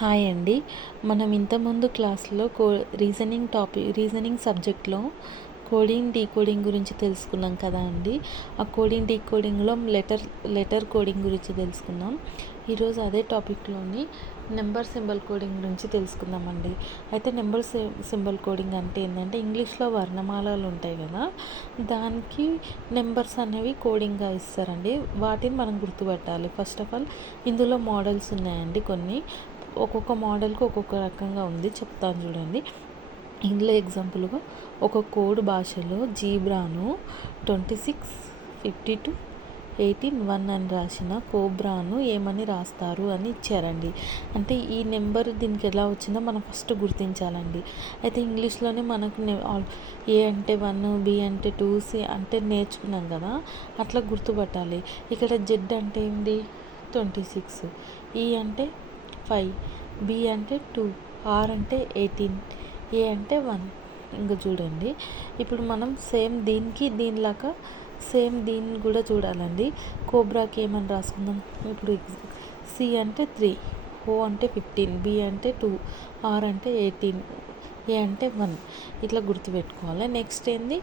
Hi అండి. మనం ఇంతకుముందు క్లాస్లో రీజనింగ్ సబ్జెక్ట్లో కోడింగ్ డీకోడింగ్ గురించి తెలుసుకున్నాం కదా అండి. ఆ కోడింగ్ డీకోడింగ్లో లెటర్ కోడింగ్ గురించి తెలుసుకున్నాం. ఈరోజు అదే టాపిక్లోని నెంబర్ సింబల్ కోడింగ్ గురించి తెలుసుకుందామండి. అయితే నెంబర్ సింబల్ కోడింగ్ అంటే ఏంటంటే ఇంగ్లీష్లో వర్ణమాలలు ఉంటాయి కదా, దానికి నెంబర్స్ అనేవి కోడింగ్గా ఇస్తారండి. వాటిని మనం గుర్తుపట్టాలి. ఫస్ట్ ఆఫ్ ఆల్ ఇందులో మోడల్స్ ఉన్నాయండి కొన్ని. ఒక్కొక్క మోడల్కి ఒక్కొక్క రకంగా ఉంది, చెప్తాను చూడండి. ఇందులో ఎగ్జాంపుల్గా ఒక కోడ్ భాషలో జీబ్రాను 26, 52, 18, 1 అని రాసిన కోబ్రాను ఏమని రాస్తారు అని ఇచ్చారండి. అంటే ఈ నెంబర్ దీనికి ఎలా వచ్చిందో మనం ఫస్ట్ గుర్తించాలండి. అయితే ఇంగ్లీష్లోనే మనకు ఏ అంటే 1, బి అంటే 2, సి అంటే నేర్చుకున్నాం కదా, అట్లా గుర్తుపట్టాలి. ఇక్కడ జెడ్ అంటే ఏంటి 26, ఈ అంటే 5, బి అంటే 2, ఆర్ అంటే 18, ఏ అంటే 1. ఇంకా చూడండి, ఇప్పుడు మనం సేమ్ దీనిలాగా దీన్ని కూడా చూడాలండి. కోబ్రాకి ఏమని రాసుకుందాం. ఇప్పుడు సి అంటే 3, ఓ అంటే 15, బి అంటే 2, ఆర్ అంటే 18, ఏ అంటే 1. ఇట్లా గుర్తుపెట్టుకోవాలి. నెక్స్ట్ ఏంది,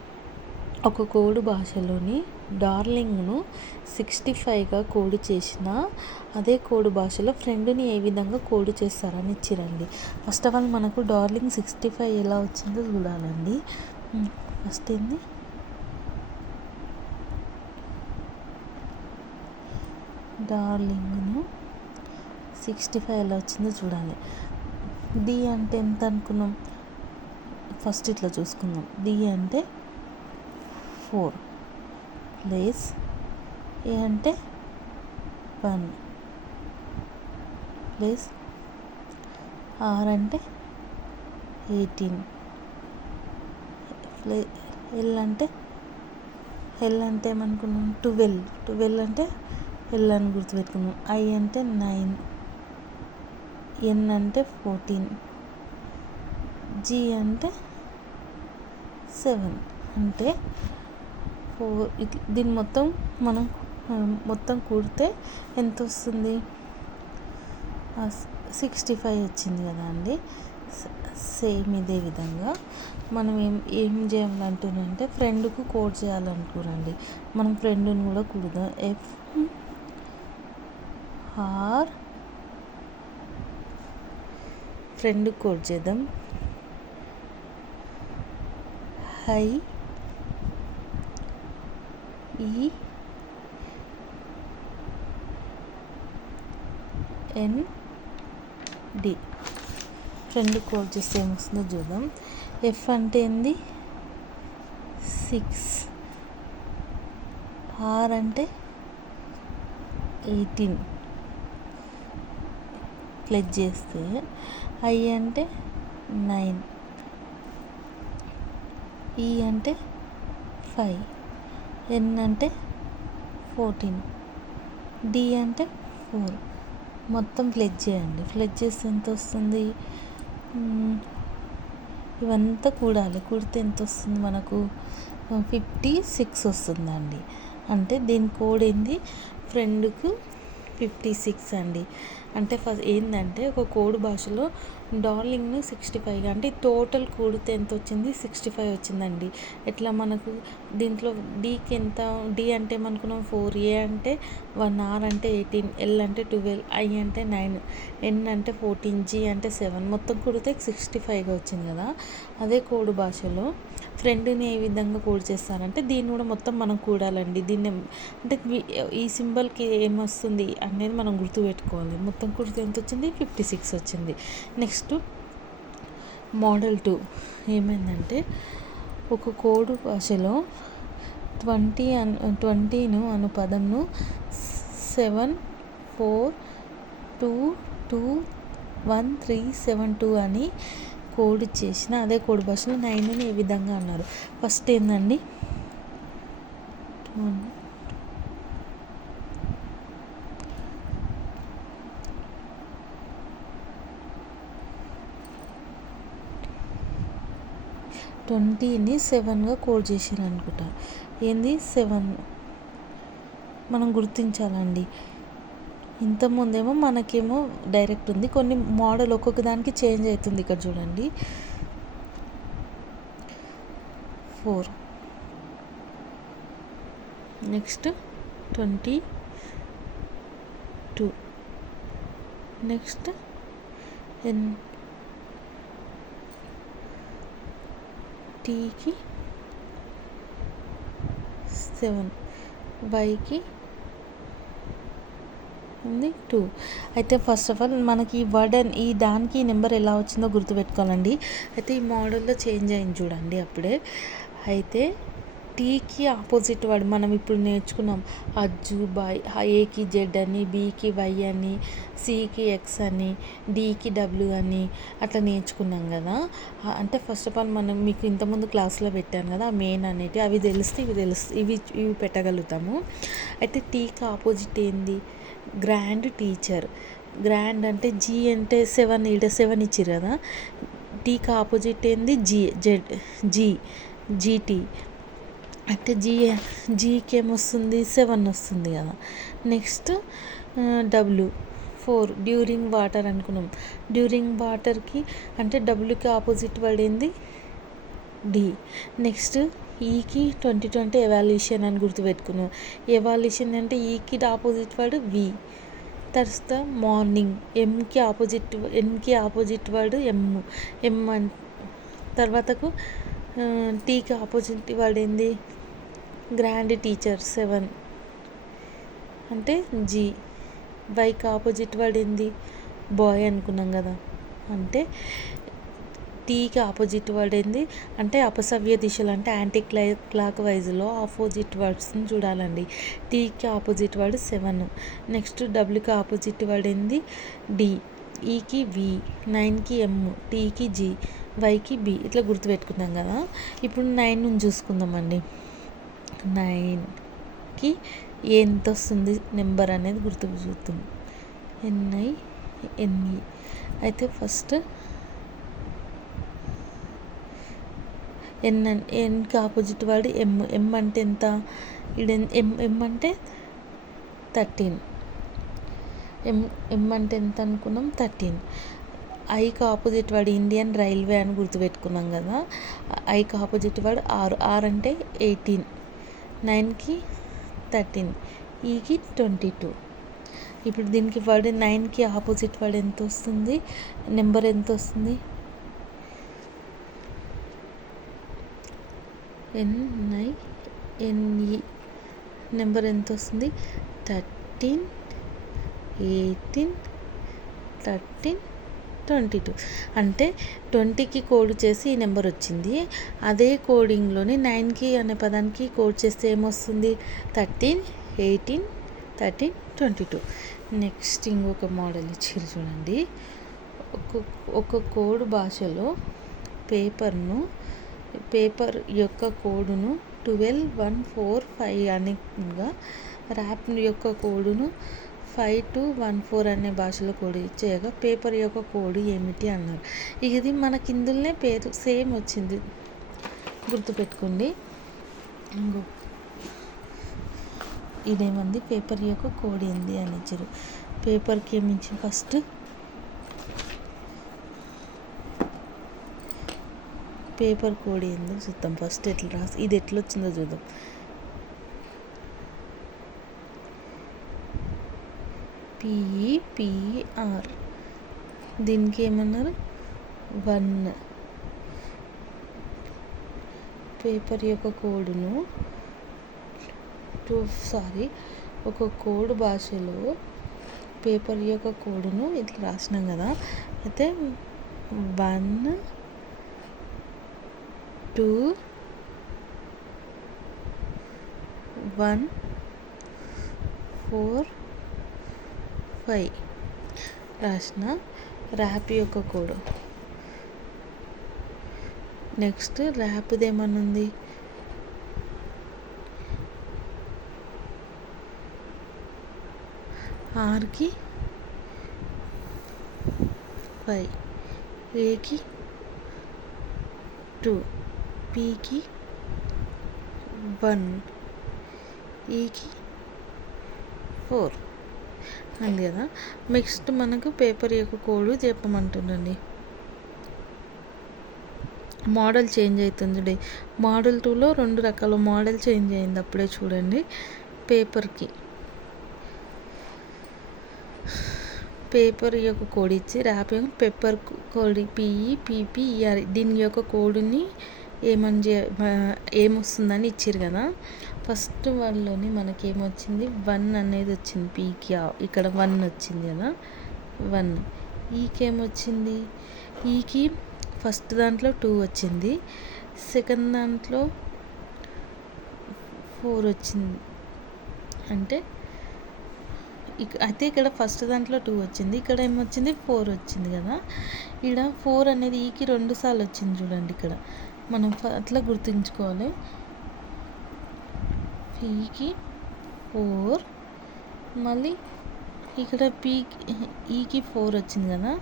ఒక కోడ్ భాషలోని డార్లింగ్ను 65గా కోడ్ చేసిన అదే కోడ్ భాషలో ఫ్రెండ్ని ఏ విధంగా కోడ్ చేస్తారని ఇచ్చిరండి. ఫస్ట్ ఆఫ్ ఆల్ మనకు డార్లింగ్ 65 ఎలా వచ్చిందో చూడాలండి. ఫస్ట్ ఏంది, డార్లింగ్ను 65 ఎలా వచ్చిందో చూడాలి. డి అంటే ఎంత అనుకున్నాం, ఫస్ట్ ఇట్లా చూసుకుందాం. డి అంటే 4 ప్లస్ ఏ అంటే 1 ప్లస్ ఆర్ అంటే 18 ఎల్ అంటే ఏమనుకున్నాం 12 అంటే ఎల్ అని గుర్తుపెట్టుకున్నాం. ఐ అంటే 9, ఎన్ అంటే 14, జీ అంటే 7. అంటే దీన్ని మనం మొత్తం కూడితే ఎంత వస్తుంది, 65 వచ్చింది కదా అండి. సేమ్ ఇదే విధంగా మనం ఏం చేయాలంటున్నారంటే ఫ్రెండ్కు కోడ్ చేయాలనుకురండి. మనం ఫ్రెండ్ని కూడా కూడదాం. ఎఫ్ ఆర్ ఫ్రెండ్ కోడ్ చేద్దాం. హై ఈ ఎన్ డి. ఫ్రెండ్ కోడ్ చేస్తే ఏమొస్తుందో చూద్దాం. ఎఫ్ అంటే ఏంది 6, ఆర్ అంటే 18 ప్లస్ చేస్తే ఐ అంటే 9, ఈ అంటే 5, ఎన్ అంటే 14, డి అంటే 4. మొత్తం ప్లస్ చేయండి. ప్లస్ చేస్తే ఎంత వస్తుంది, ఇవంతా కూడితే ఎంత వస్తుంది మనకు 56 వస్తుందండి. అంటే దీని కోడ్ ఏంది, ఫ్రెండ్కు 56 అండి. అంటే ఫస్ట్ ఏంటంటే ఒక కోడ్ భాషలో డార్లింగ్ను 65 అంటే టోటల్ కూడితే ఎంత వచ్చింది 65 వచ్చిందండి. ఎట్లా మనకు దీంట్లో డీకి ఎంత, డి అంటే ఏమనుకున్నాం 4, ఏ అంటే 1, ఆర్ అంటే 18, ఎల్ అంటే 12, ఐ అంటే 9, ఎన్ అంటే 14, జీ అంటే 7. మొత్తం కూడితే 65గా వచ్చింది కదా. అదే కోడ్ భాషలో ఫ్రెండ్ని ఏ విధంగా కోడ్ చేస్తారంటే దీన్ని కూడా మొత్తం మనం కూడాలండి. దీన్ని అంటే ఈ సింబల్కి ఏమొస్తుంది అనేది మనం గుర్తుపెట్టుకోవాలి. మొత్తం కూడితే ఎంత వచ్చింది 56 వచ్చింది. నెక్స్ట్ మోడల్ 2 ఏమైందంటే ఒక కోడ్ భాషలో 20ను అను పదంను 7, 4, 2, 2, 1, 3, 7, 2 అని కోడ్ చేసిన అదే కోడ్ భాషలో 9ని ఏ విధంగా అన్నారు. ఫస్ట్ ఏందండి, 20ని 7గా కోడ్ చేసారు అనుకుంటా. ఏంది 7 మనం గుర్తించాలండి. ఇంతకుముందేమో మనకేమో డైరెక్ట్ ఉంది, కొన్ని మోడల్ ఒక్కొక్క దానికి చేంజ్ అవుతుంది. ఇక్కడ చూడండి 4, నెక్స్ట్ 22, నెక్స్ట్ టీకి 7, వైకి ఉంది 2. అయితే ఫస్ట్ ఆఫ్ ఆల్ మనకి ఈ వర్డ్ ఈ దానికి నెంబర్ ఎలా వచ్చిందో గుర్తుపెట్టుకోవాలండి. అయితే ఈ మోడల్లో చేంజ్ అయింది చూడండి అప్పుడే. అయితే టీకి ఆపోజిట్ వర్డ్ మనం ఇప్పుడు నేర్చుకున్నాం, అజ్జు బాయ్, ఏకి జెడ్ అని, బీకి వై అని, సికి ఎక్స్ అని, డీకి డబ్ల్యూ అని అట్లా నేర్చుకున్నాం కదా. అంటే ఫస్ట్ ఆఫ్ ఆల్ మనం మీకు ఇంతకుముందు క్లాస్లో పెట్టాను కదా మెయిన్ అనేటివి, అవి తెలిస్తే ఇవి పెట్టగలుగుతాము. అయితే టీకి ఆపోజిట్ ఏంది? Grand teacher. గ్రాండ్ అంటే జీ అంటే 7, ఈడ 7 ఇచ్చిర్రు కదా. టీకి ఆపోజిట్ ఏంది? జీటీ. అంటే జీకి ఏమొస్తుంది? 7 వస్తుంది కదా. నెక్స్ట్ డబ్ల్యూ 4, డ్యూరింగ్ వాటర్ అనుకున్నాం. డ్యూరింగ్ వాటర్కి అంటే డబ్ల్యూకి ఆపోజిట్ వర్డ్ ఏంది? డి. నెక్స్ట్ ఈకి 2020 ఎవాల్యూషన్ అని గుర్తుపెట్టుకున్నాం. ఎవాల్యూషన్ అంటే ఈకి ఆపోజిట్ వర్డ్ వి. తర్వాత మార్నింగ్, ఎన్కి ఆపోజిట్ వర్డ్ ఎమ్ తర్వాతకు టీకి ఆపోజిట్ వర్డ్ ఏంది? గ్రాండ్ టీచర్ 7 అంటే జీ. వైకి ఆపోజిట్ వర్డ్ ఏంది? బాయ్ అనుకున్నాం కదా. అంటే టీకి ఆపోజిట్ వర్డ్ ఏంది? అంటే అపసవ్య దిశలు అంటే యాంటీ క్లాక్ వైజ్లో ఆపోజిట్ వర్డ్స్ని చూడాలండి. టీకి ఆపోజిట్ వర్డ్ 7. నెక్స్ట్ డబ్ల్యూకి ఆపోజిట్ వర్డ్ ఏంది? డి. ఈకి వి, 9కి ఎమ్, టీకి జీ, వైకి బి. ఇట్లా గుర్తుపెట్టుకున్నాం కదా. ఇప్పుడు 9 నుంచి చూసుకుందామండి. 9కి ఎంత వస్తుంది నెంబర్ అనేది చూద్దాం. ఎన్ఈ. అయితే ఫస్ట్ ఎన్కి ఆపోజిట్ వర్డ్ ఎమ్ అంటే ఎంత? ఎమ్ అంటే 13. ఎమ్ అంటే ఎంత అనుకున్నాం? 13. ఐకి ఆపోజిట్ వర్డ్ ఇండియన్ రైల్వే అని గుర్తుపెట్టుకున్నాం కదా. ఐకి ఆపోజిట్ వర్డ్ ఆర్ అంటే 18. 9కి 13, ఈకి 22. ఇప్పుడు దీనికి వర్డ్ 9కి ఆపోజిట్ వర్డ్ ఎంత వస్తుంది? నెంబర్ ఎంత వస్తుంది? ఎన్ఈ నెంబర్ ఎంత వస్తుంది? 13, 18, 13, 22. అంటే 20కి కోడ్ చేసి ఈ నెంబర్ వచ్చింది. అదే కోడింగ్లోని 9కి అనే పదానికి కోడ్ చేస్తే ఏమొస్తుంది? 13, 18, 13, 22. నెక్స్ట్ ఇంకొక మోడల్ ఇచ్చారు చూడండి. ఒక కోడ్ భాషలో పేపర్ యొక్క కోడును 12145 అనిగా, ర్యాప్ యొక్క కోడును 5214 అనే భాషలో కోడ్ చేయగా పేపర్ యొక్క కోడ్ ఏమిటి అన్నారు. ఇది మనకి ఇందులోనే పేరు సేమ్ వచ్చింది, గుర్తుపెట్టుకోండి. ఇదేమంది? పేపర్ యొక్క కోడ్ ఏంది అని ఇచ్చారు. పేపర్కి ఏమిచ్చి ఫస్ట్ పేపర్ కోడ్ ఏందో చూద్దాం. ఫస్ట్ ఎట్లా రాసి ఇది ఎట్లా వచ్చిందో చూద్దాం. PEPR. దీనికి ఏమన్నారు? 1. పేపర్ యొక్క కోడ్ను ఒక కోడ్ భాషలో పేపర్ యొక్క కోడ్ను ఇట్లా రాసినాం కదా. అయితే 1, 2, 1, 4, 5 రాసిన ర్యాప్ యొక్క కోడ్. నెక్స్ట్ ర్యాప్ది ఏమన్నా ఉంది? ఆర్కి 5, ఏకి 2, పీకి 1, ఈకి 4. అంది కదా. నెక్స్ట్ మనకు పేపర్ యొక్క కోడ్ చెప్పమంటుండండి. మోడల్ చేంజ్ అవుతుంది. మోడల్ 2లో 2 రకాల మోడల్ చేంజ్ అయింది అప్పుడే చూడండి. పేపర్ యొక్క కోడ్ ఇచ్చి ర్యాపింగ్ పేపర్ కోడ్ PEPPER దీని యొక్క కోడ్ని ఏమొస్తుందని ఇచ్చారు కదా. ఫస్ట్ వాళ్ళలోని మనకి ఏమొచ్చింది 1 అనేది వచ్చింది. పీకి ఇక్కడ 1 వచ్చింది కదా, 1. ఈకి ఏమొచ్చింది, ఈకి ఫస్ట్ దాంట్లో 2 వచ్చింది, సెకండ్ దాంట్లో 4 వచ్చింది. అంటే అయితే ఇక్కడ ఫస్ట్ దాంట్లో 2 వచ్చింది, ఇక్కడ ఏమొచ్చింది 4 వచ్చింది కదా. ఇక్కడ 4 అనేది ఈకి 2 సార్లు వచ్చింది చూడండి. ఇక్కడ మనం అట్లా గుర్తుంచుకోవాలి. ఈకి 4, మళ్ళీ ఇక్కడ ఈకి 4 వచ్చింది కదా,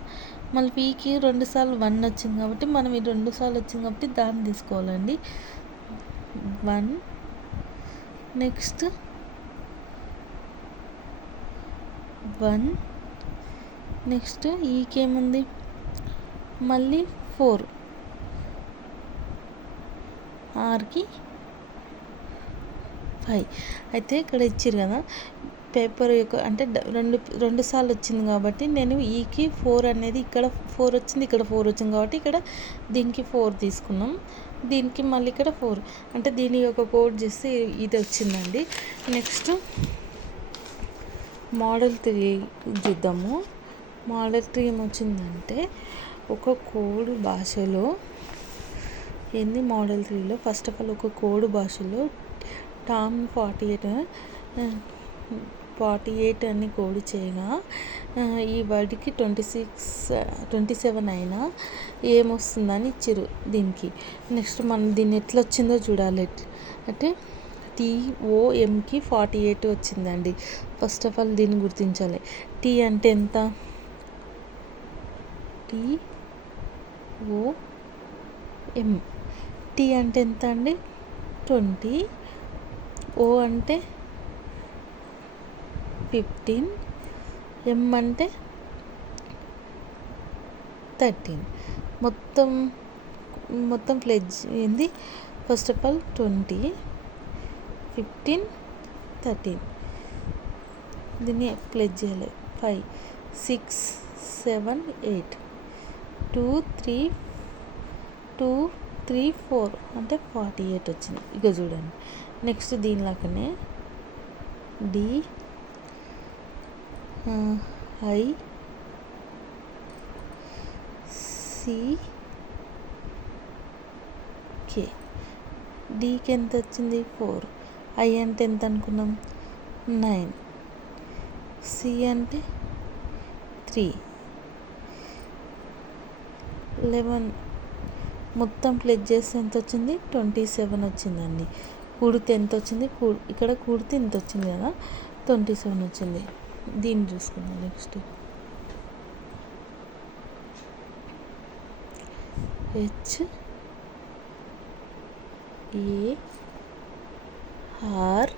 మళ్ళీ పీకి 2 సార్లు 1 వచ్చింది కాబట్టి మనం ఈ 2 సార్లు వచ్చింది కాబట్టి దాన్ని తీసుకోవాలండి. 1 నెక్స్ట్ 1 నెక్స్ట్ ఈకి ఏముంది మళ్ళీ 4, ఆర్కి 5. అయితే ఇక్కడ ఇచ్చారు కదా పేపర్ యొక్క అంటే 2 సార్లు వచ్చింది కాబట్టి నేను ఈకి 4 అనేది ఇక్కడ 4 వచ్చింది, ఇక్కడ 4 వచ్చింది కాబట్టి ఇక్కడ దీనికి 4 తీసుకున్నాం, దీనికి మళ్ళీ ఇక్కడ 4 అంటే దీని యొక్క కోడ్ చేస్తే ఇది వచ్చిందండి. నెక్స్ట్ మోడల్ 3 చూద్దాము. మోడల్ 3 ఏమొచ్చిందంటే ఒక కోడ్ భాషలో ఏంది మోడల్ 3లో ఫస్ట్ ఆఫ్ ఆల్ ఒక కోడ్ భాషలో టామ్ 48 అని కోడ్ చేయగా ఈ వర్డ్కి 27 అయినా ఏమొస్తుందని ఇచ్చారు దీనికి. నెక్స్ట్ మనం దీన్ని ఎట్లా వచ్చిందో చూడాలి. అంటే TOMకి 48 వచ్చిందండి. ఫస్ట్ ఆఫ్ ఆల్ దీన్ని గుర్తించాలి. టీ అంటే ఎంత, TOM. టీ అంటే ఎంత అండి 20, O అంటే 15, M అంటే 13. మొత్తం ప్లెడ్జ్ ఏంది ఫస్ట్ ఆఫ్ ఆల్ 20, 15, 13 దీన్ని ప్లెడ్జ్ చేయాలి. 5, 6, 7, 8, 2, 3, 4 అంటే 48 వచ్చింది. ఇక చూడండి. Next దీనిలాగానే DICK. డీకి ఎంత వచ్చింది 4, ఐ అంటే ఎంత అనుకున్నాం 9, సి అంటే 3, 11. మొత్తం ప్లెజ్ చేస్తే ఎంత వచ్చింది 27 వచ్చిందండి. కూడితే ఎంత వచ్చింది, ఇక్కడ కూడితే ఎంత వచ్చింది కదా 27 వచ్చింది. దీన్ని చూసుకుందాం. Next HARRY.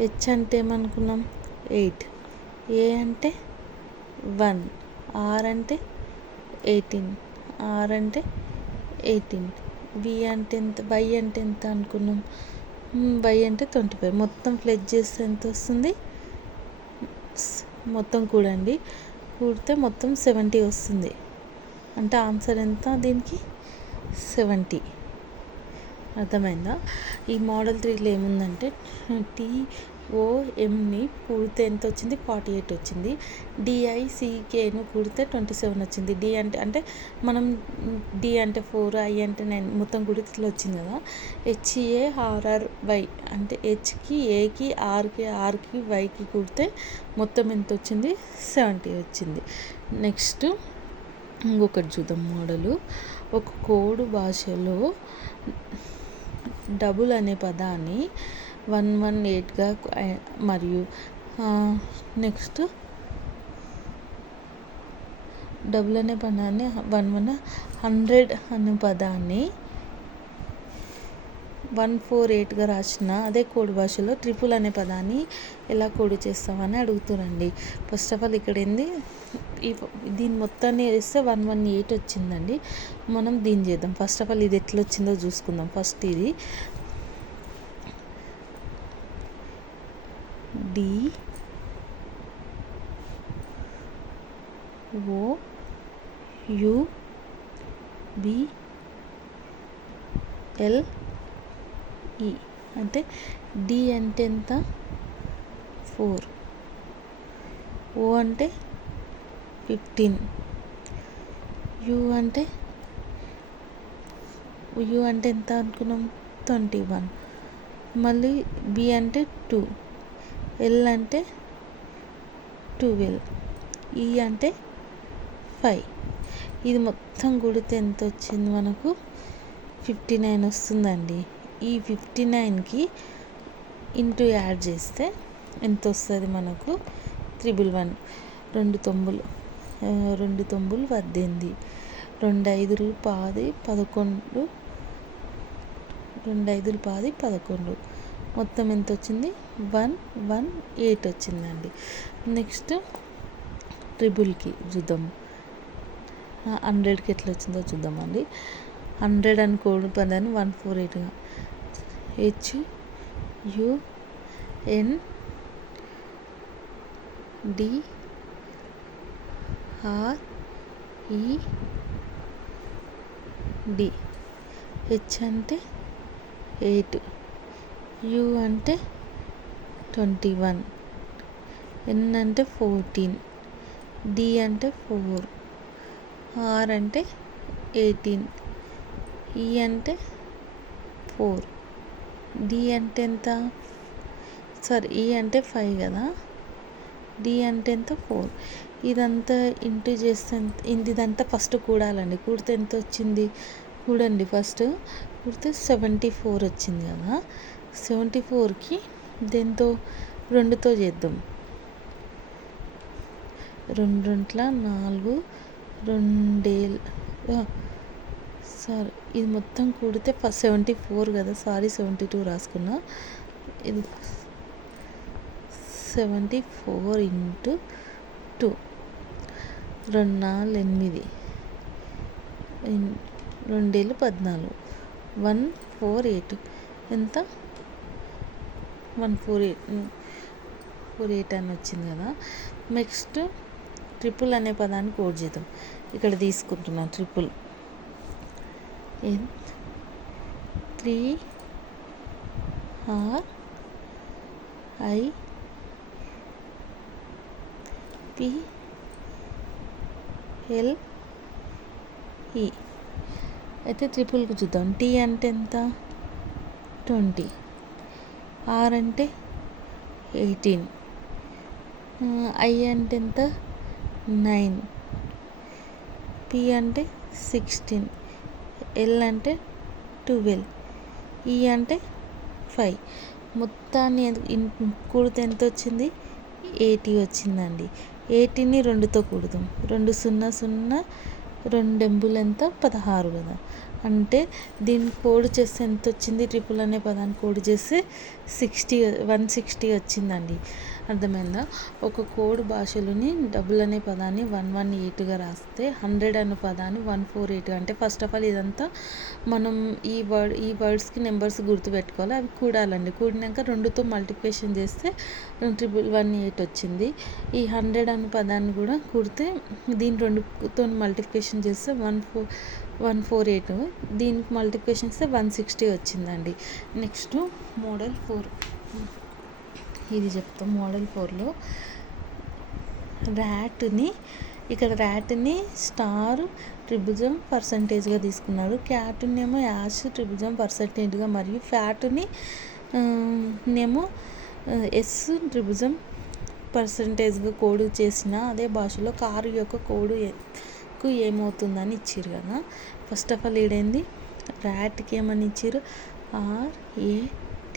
హెచ్ అంటే ఏమనుకున్నాం 8, ఏ అంటే 1, ఆర్ అంటే 18, ఆర్ అంటే 18, వి అంటే ఎంత, వై అంటే ఎంత అనుకున్నాం, వై అంటే 25. మొత్తం ప్లెజ్ చేస్తే ఎంత వస్తుంది, మొత్తం కూడండి. కూడితే మొత్తం 70 వస్తుంది. అంటే ఆన్సర్ ఎంత దీనికి 70. అర్థమైందా? ఈ మోడల్ 3లో ఏముందంటే TOMని కూడితే ఎంత వచ్చింది 48 వచ్చింది. DICKను కూడితే 27 వచ్చింది. డి అంటే మనం డి అంటే 4, ఐ అంటే 9 మొత్తం కూడితే ఇట్లా వచ్చింది కదా. HARRY అంటే హెచ్కి, ఏకి, ఆర్కి, వైకి కూడితే మొత్తం ఎంత వచ్చింది 70 వచ్చింది. నెక్స్ట్ ఇంకొకటి చూద్దాం మోడలు. ఒక కోడ్ భాషలో డబుల్ అనే పదాన్ని 118గా మరియు నెక్స్ట్ డబుల్ అనే పదాన్ని 100 అనే పదాన్ని 148గా రాసిన అదే కోడ్ భాషలో ట్రిపుల్ అనే పదాన్ని ఎలా కోడ్ చేస్తామని అడుగుతారండి. ఫస్ట్ ఆఫ్ ఆల్ ఇక్కడ ఏంది దీని మొత్తాన్ని వేస్తే 118 వచ్చిందండి. మనం దీన్ని చేద్దాం. ఫస్ట్ ఆఫ్ ఆల్ ఇది ఎట్లా వచ్చిందో చూసుకుందాం. ఫస్ట్ ఇది DOUBLE అంటే డి అంటే ఎంత 4, ఓ అంటే 15, యు అంటే ఎంత అనుకున్నాం 21, మళ్ళీ బి అంటే 2, ఎల్ అంటే 12, ఈ అంటే 5. ఇది మొత్తం కూడితే ఎంత వచ్చింది మనకు 59 వస్తుందండి. ఈ 59కి ఇంటూ యాడ్ చేస్తే ఎంత వస్తుంది మనకు 311. 2 9 18, 2 5 10 11, 2 5 10 11, మొత్తం ఎంత వచ్చింది 118 వచ్చిందండి. నెక్స్ట్ ట్రిపుల్కి చూద్దాం. 100కి ఎట్లా వచ్చిందో చూద్దామండి. 100 అని కోడ్ పదాన్ని 148గా HUNDRED. హెచ్ అంటే 8, యు అంటే 21, ఎన్ అంటే 14, డి అంటే 4, ఆర్ అంటే 18, ఈ అంటే 4, డి అంటే ఎంత ఈ అంటే 5 కదా, డి అంటే ఎంత 4. ఇదంతా ఇంటూ చేస్తే ఇదంతా ఫస్ట్ కూడాలండి. కూడితే ఎంత వచ్చింది కూడండి. ఫస్ట్ కూడితే 74 వచ్చింది కదా. 74కి దేంతో 2తో చేద్దాం. 2 2 4, 2 సారీ ఇది మొత్తం కూడితే 74 కదా, 72 రాసుకున్నా. ఇది 74 ఇంటూ 2, 2 4 8, 2 14, 148 ఎంత 148 అని వచ్చింది కదా. నెక్స్ట్ ట్రిపుల్ అనే పదాన్ని కోడ్ చేద్దాం. ఇక్కడ తీసుకుంటున్నా ట్రిపుల్ 3RIPLE. అయితే ట్రిపుల్కి చూద్దాం. టీ అంటే ఎంత 20, ఆర్ అంటే 18, ఐ అంటే ఎంత 9, పి అంటే 16, ఎల్ అంటే 12, ఈ అంటే 5. మొత్తాన్ని కూడితే ఎంత వచ్చింది 80 వచ్చిందండి. 80ని 2తో కూడుదాం. 2 0 0, 2 ఎంబులు ఎంత 16 కదా. అంటే దీన్ని కోడ్ చేస్తే ఎంత వచ్చింది ట్రిపుల్ అనే పదాన్ని కోడ్ చేస్తే 160 వచ్చిందండి. అర్థమైందా? ఒక కోడ్ భాషలోని డబుల్ అనే పదాన్ని 118గా రాస్తే 100 అనే పదాన్ని 148. అంటే ఫస్ట్ ఆఫ్ ఆల్ ఇదంతా మనం ఈ వర్డ్స్కి నెంబర్స్ గుర్తుపెట్టుకోవాలి. అవి కూడాలండి. కూడినాక 2తో మల్టిప్లికేషన్ చేస్తే 118 వచ్చింది. ఈ 100 అనే పదాన్ని కూడా కూడితే దీన్ని 2తో మల్టిప్లికేషన్ చేస్తే 148, దీనికి మల్టిప్లికేషన్ చేస్తే 160 వచ్చిందండి. నెక్స్ట్ మోడల్ 4 ఇది చెప్తాం. మోడల్ 4లో ర్యాట్ని స్టార్ త్రిభుజం పర్సంటేజ్గా తీసుకున్నాడు. క్యాట్ని ఏమో యాష్ త్రిభుజం పర్సంటేజ్గా మరియు ఫ్యాట్ని నేమో ఎస్ త్రిభుజం పర్సంటేజ్గా కోడ్ చేసిన అదే భాషలో కారు యొక్క కోడ్కు ఏమవుతుందని ఇచ్చారు కదా. ఫస్ట్ ఆఫ్ ఆల్ ఈడైంది ర్యాట్కి ఏమని ఇచ్చారు RAT.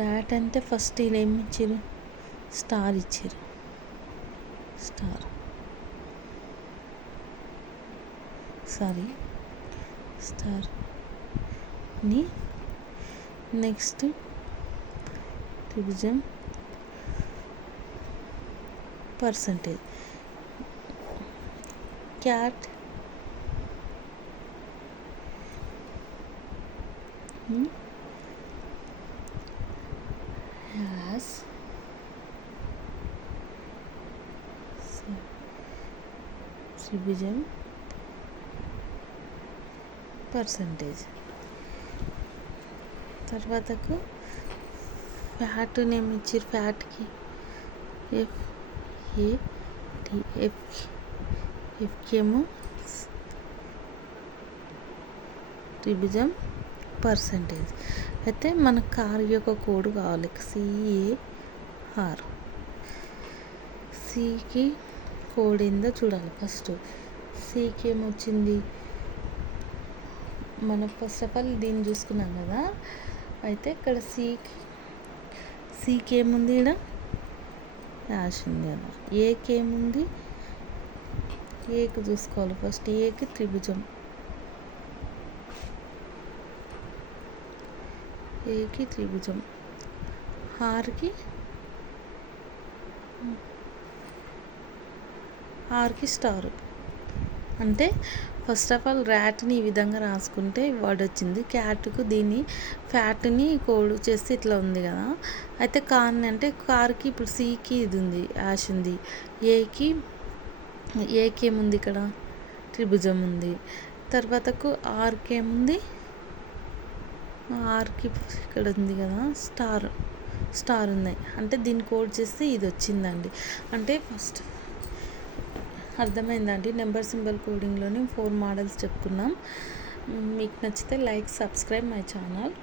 ర్యాట్ అంటే ఫస్ట్ వీళ్ళు ఏమి ఇచ్చారు స్టార్ ఇచ్చారు. స్టార్ని నెక్స్ట్ త్రిభుజం పర్సంటేజ్. క్యాట్ has త్రిభుజం పర్సంటేజ్. తర్వాతకు ఫ్యాట్ నేమ్ ఇచ్చారు. ఫ్యాట్కి ఎఫ్కేమో త్రిభుజం పర్సంటేజ్. అయితే మనకు కార్ యొక్క కోడ్ కావాలి, CAR. సికి కోడ్ ఏందో చూడాలి. ఫస్ట్ సికి ఏమొచ్చింది, మనం ఫస్ట్ ఆఫ్ ఆల్ దీన్ని చూసుకున్నాం కదా. అయితే ఇక్కడ సికి ఏముంది, ఇక్కడ యాష్ ఉంది కదా. ఏకి ఏముంది, ఏకి చూసుకోవాలి ఫస్ట్. ఏకి త్రిభుజం, ఏకి త్రిభుజం. ఆర్కి స్టారు. అంటే ఫస్ట్ ఆఫ్ ఆల్ ర్యాట్ని ఈ విధంగా రాసుకుంటే వర్డ్ వచ్చింది. క్యాట్కు దీన్ని ఫ్యాట్ని కోడ్ చేస్తే ఇట్లా ఉంది కదా. అయితే కార్ని అంటే కార్కి ఇప్పుడు సికి ఇది ఉంది, యాష్ ఉంది. ఏకి ఏముంది, ఇక్కడ త్రిభుజం ఉంది. తర్వాతకు ఆర్కి ఏముంది, ఆర్కి ఇక్కడ ఉంది కదా స్టార్ ఉంది. అంటే దీన్ని కోడ్ చేస్తే ఇది వచ్చిందండి. అంటే ఫస్ట్ అర్థమైందండి. నెంబర్ సింబల్ కోడింగ్లోనే 4 మోడల్స్ చెప్పుకున్నాం. మీకు నచ్చితే లైక్, సబ్స్క్రైబ్ మై ఛానల్.